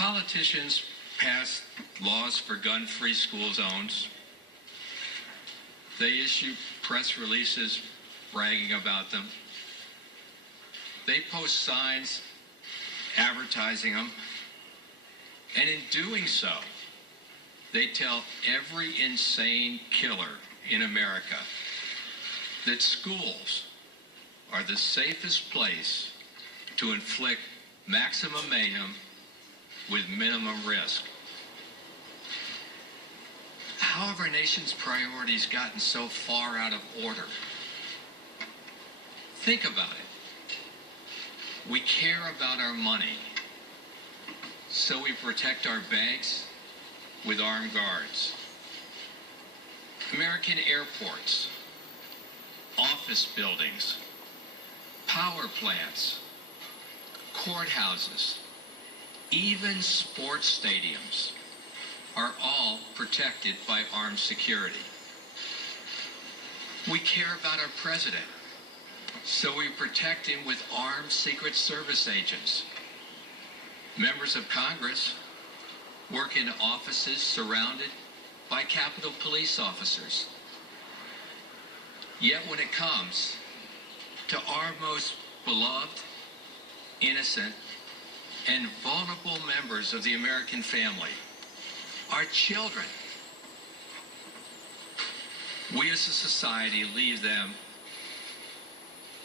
Politicians pass laws for gun-free school zones. They issue press releases bragging about them. They post signs advertising them. And in doing so, they tell every insane killer in America that schools are the safest place to inflict maximum mayhem with minimum risk. How have our nation's priorities gotten so far out of order? Think about it. We care about our money, so we protect our banks with armed guards. American airports, office buildings, power plants, courthouses, even sports stadiums are all protected by armed security. We care about our president, so we protect him with armed Secret Service agents. Members of Congress work in offices surrounded by Capitol Police officers. Yet when it comes to our most beloved, innocent, and vulnerable members of the American family, our children, we as a society leave them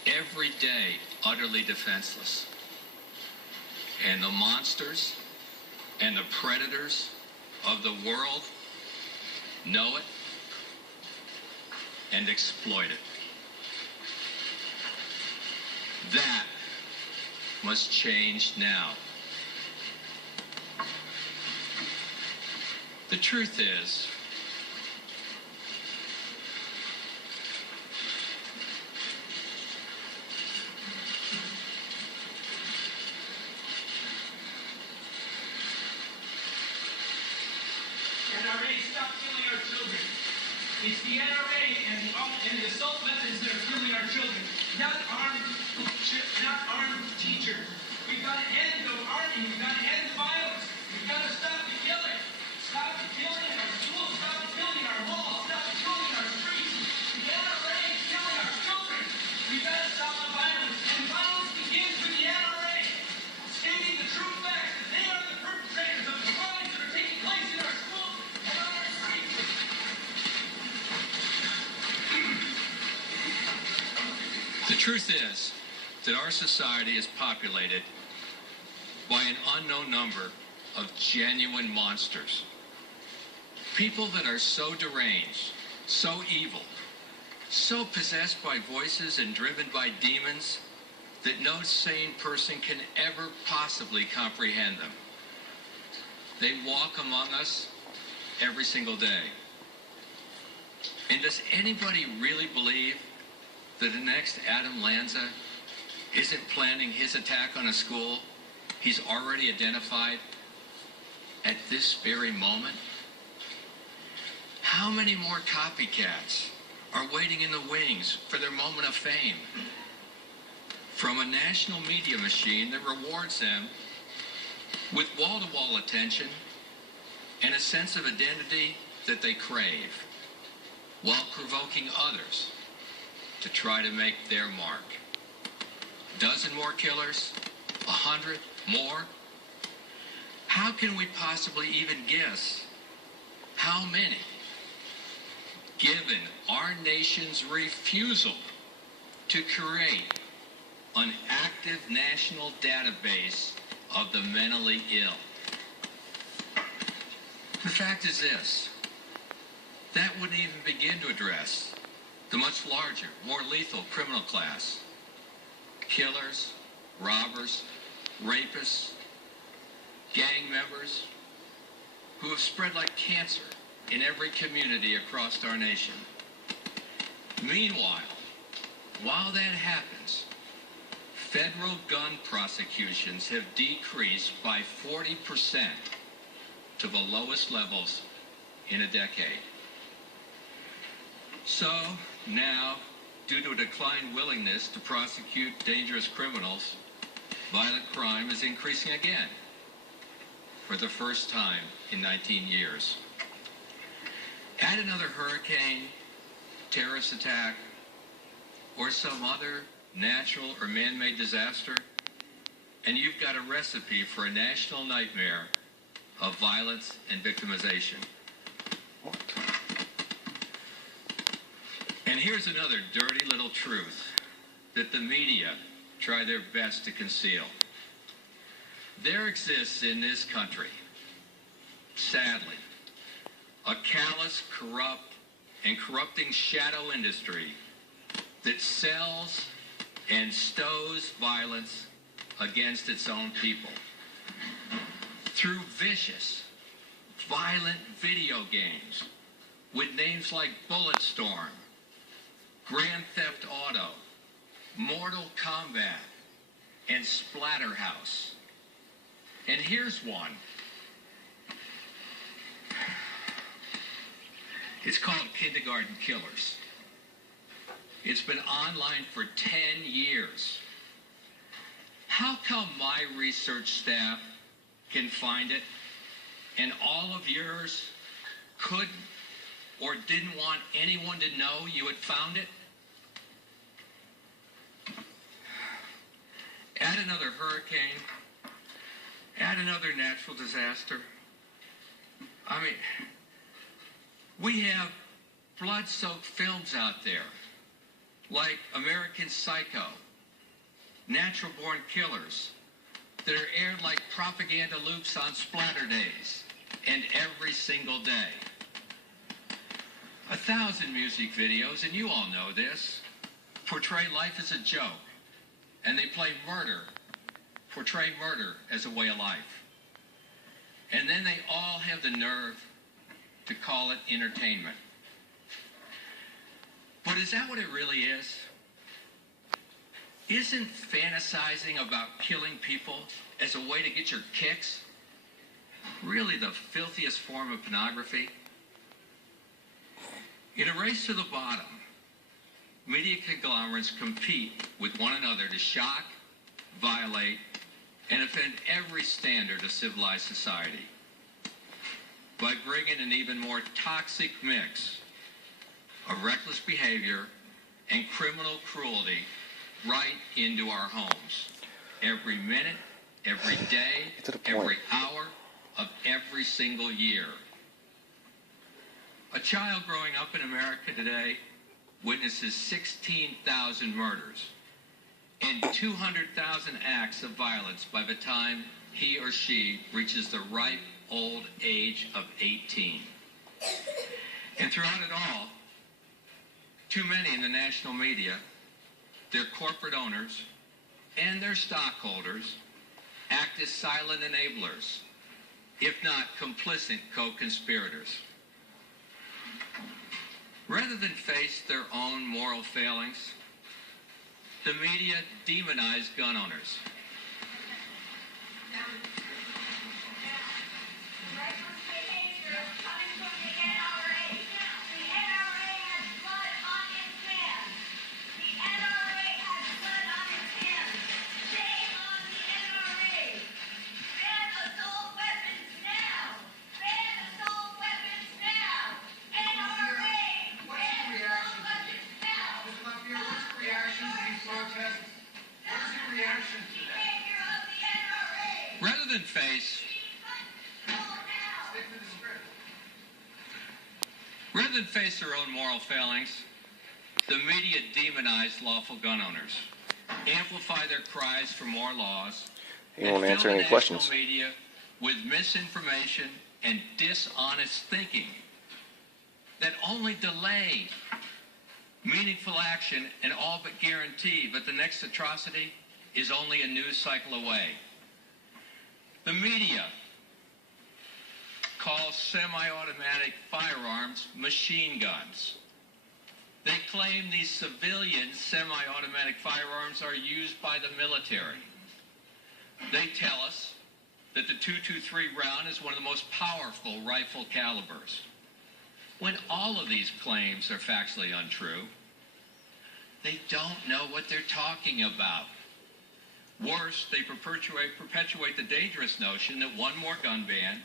every day utterly defenseless. And the monsters and the predators of the world know it and exploit it. That must change now. The truth is, NRA, stop killing our children. It's the NRA and the assault methods that are killing our children, not armed teachers. We've got to end the arming. We've got to end the violence. We've got to stop the killing. Stop the killing in our schools. Stop the killing in our malls. Stop the killing in our streets. The NRA is killing our children. We've got to stop the violence. And violence begins with the NRA stating the true facts that they are the perpetrators of the crimes that are taking place in our schools and on our streets. the truth is that our society is populated by an unknown number of genuine monsters. People that are so deranged, so evil, so possessed by voices and driven by demons that no sane person can ever possibly comprehend them. They walk among us every single day. And does anybody really believe that the next Adam Lanza isn't planning his attack on a school he's already identified at this very moment? How many more copycats are waiting in the wings for their moment of fame from a national media machine that rewards them with wall-to-wall attention and a sense of identity that they crave, while provoking others to try to make their mark? A dozen more killers? 100 more? How can we possibly even guess how many, given our nation's refusal to create an active national database of the mentally ill? The fact is this: that wouldn't even begin to address the much larger, more lethal criminal class. Killers, robbers, rapists, gang members who have spread like cancer in every community across our nation. Meanwhile, while that happens, federal gun prosecutions have decreased by 40% to the lowest levels in a decade. So now, due to a declined willingness to prosecute dangerous criminals, violent crime is increasing again. for the first time in 19 years. Add another hurricane, terrorist attack, or some other natural or man-made disaster, and you've got a recipe for a national nightmare of violence and victimization. And here's another dirty little truth that the media try their best to conceal. There exists in this country, sadly, a callous, corrupt, and corrupting shadow industry that sells and stows violence against its own people through vicious, violent video games with names like Bulletstorm, Grand Theft Auto, Mortal Kombat, and Splatterhouse. And here's one. It's called Kindergarten Killers. It's been online for 10 years. How come my research staff can find it and all of yours couldn't or didn't want anyone to know you had found it? Add another hurricane, add another natural disaster. I mean, we have blood-soaked films out there, like American Psycho, Natural Born Killers, that are aired like propaganda loops on splatter days, and every single day. 1,000 music videos, and you all know this, portray life as a joke, and they portray murder as a way of life. And then they all have the nerve to call it entertainment. But is that what it really is? Isn't fantasizing about killing people as a way to get your kicks really the filthiest form of pornography? In a race to the bottom, media conglomerates compete with one another to shock, violate, and offend every standard of civilized society by bringing an even more toxic mix of reckless behavior and criminal cruelty right into our homes. Every minute, every day, every hour of every single year. A child growing up in America today witnesses 16,000 murders and 200,000 acts of violence by the time he or she reaches the ripe old age of 18. And throughout it all, too many in the national media, their corporate owners, and their stockholders act as silent enablers, if not complicit co-conspirators. Rather than face their own moral failings, the media demonize gun owners. Reckless behavior coming from the NRA. The NRA has blood on its hands. The NRA has blood on its hands. Shame on the NRA. Ban assault weapons now. Ban assault weapons now. NRA. Ban assault weapons now. Ms. LaPierre, what's the reaction to these protests? What's the reaction to that? Behavior of the NRA. Rather than face Stick to the script. Rather than face their own moral failings, the media demonize lawful gun owners, amplify their cries for more laws, He won't and answer fill the any questions. national media with misinformation and dishonest thinking that only delay meaningful action and all but guarantee that the next atrocity is only a news cycle away. The media calls semi-automatic firearms machine guns. They claim these civilian semi-automatic firearms are used by the military. They tell us that the .223 round is one of the most powerful rifle calibers. When all of these claims are factually untrue, they don't know what they're talking about. Worse, they perpetuate the dangerous notion that one more gun ban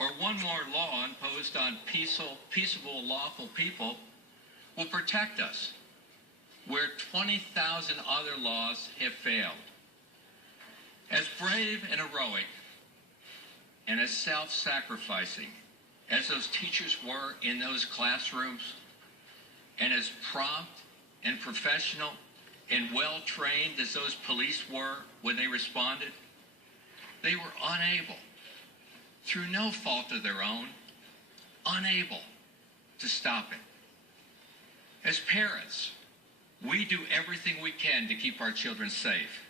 or one more law imposed on peaceable, lawful people will protect us, where 20,000 other laws have failed. As brave and heroic and as self-sacrificing as those teachers were in those classrooms, and as prompt and professional and well-trained as those police were when they responded, they were unable, through no fault of their own, unable to stop it. As parents, we do everything we can to keep our children safe.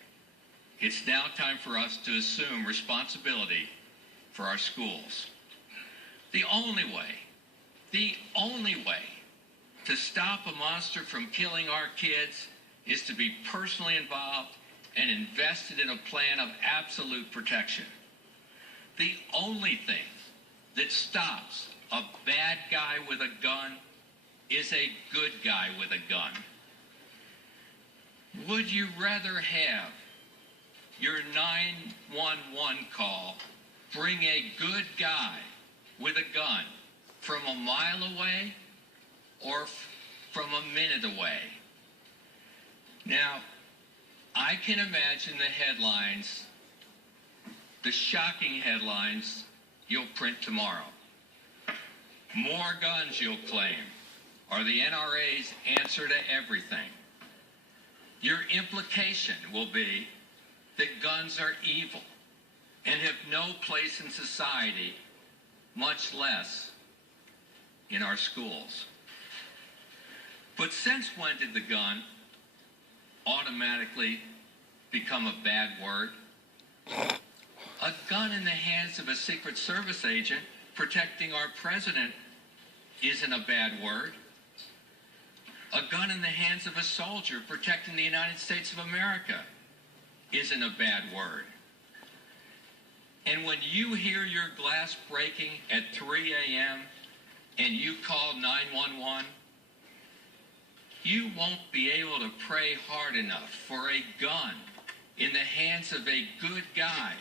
It's now time for us to assume responsibility for our schools. The only way to stop a monster from killing our kids is to be personally involved and invested in a plan of absolute protection. The only thing that stops a bad guy with a gun is a good guy with a gun. Would you rather have your 911 call bring a good guy with a gun from a mile away or from a minute away? Now, I can imagine the headlines, the shocking headlines you'll print tomorrow. More guns, you'll claim, are the NRA's answer to everything. Your implication will be that guns are evil and have no place in society, much less in our schools. But since when did the gun automatically become a bad word? A gun in the hands of a Secret Service agent protecting our president isn't a bad word. A gun in the hands of a soldier protecting the United States of America isn't a bad word. And when you hear your glass breaking at 3 a.m. and you call 911, you won't be able to pray hard enough for a gun in the hands of a good guy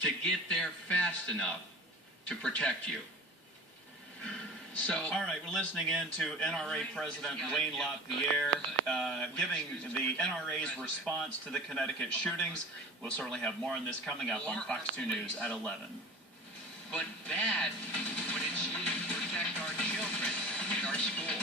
to get there fast enough to protect you. So, all right, we're listening in to NRA President Wayne LaPierre giving the NRA's response to the Connecticut shootings. We'll certainly have more on this coming up on Fox 2 News at 11. But bad when it's used to protect our children in our schools.